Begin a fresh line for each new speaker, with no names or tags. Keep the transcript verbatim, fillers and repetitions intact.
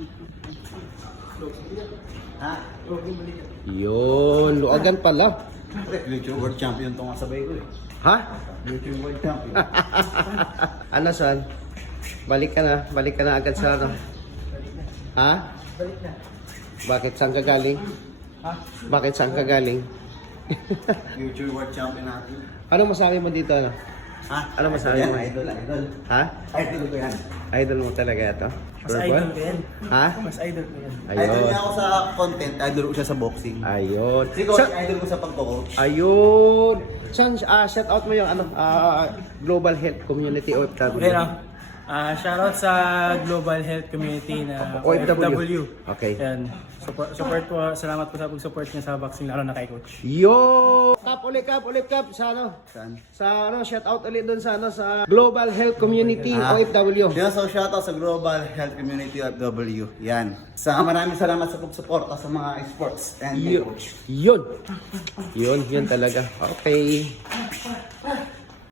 Ha?
Yun, luagan pala.
Future World Champion tong kasabay ko eh.
Ha?
Future World Champion.
Ano son? Balik ka na, balik ka na agad sa ano? Ha?
Balik na.
Bakit saan ka galing?
Ha?
Bakit saan ka galing?
Future World Champion natin.
Ano masabi mo dito ano?
Ha?
Ano masabi
Yan,
mo?
Idol, idol.
Ha?
Idol ko yan.
Idol mo talaga ito?
Mas
Sure
idol
ba?
ko yan.
Ha?
Mas idol ko yan.
Idol
Ayun.
niya ako sa content, idol ko siya sa boxing.
Ayun.
Si Coach,
Sa-
idol ko sa pagko-coach.
Ayun. Saan, ah, shout out mo yung ano, ah, Global Health Community O F W.
Okay lang. Ah, shoutout sa Global Health Community na
O F W.
O F W.
Okay.
Yan. Support, support po. Salamat po sa pag-support niya sa boxing, lalo na kay Coach.
Yo! Kap ulit, kap ulit, kap sa ano?
Saan?
Sa ano, shout out ulit doon sa ano, sa Global Health Community
Ah.
O F W.
Yan, so shoutout sa Global Health Community O F W. Yan. Sa maraming salamat sa pagsuporta sa mga sports and kay
Yun.
Coach.
Yun. Yun, yun talaga. Okay.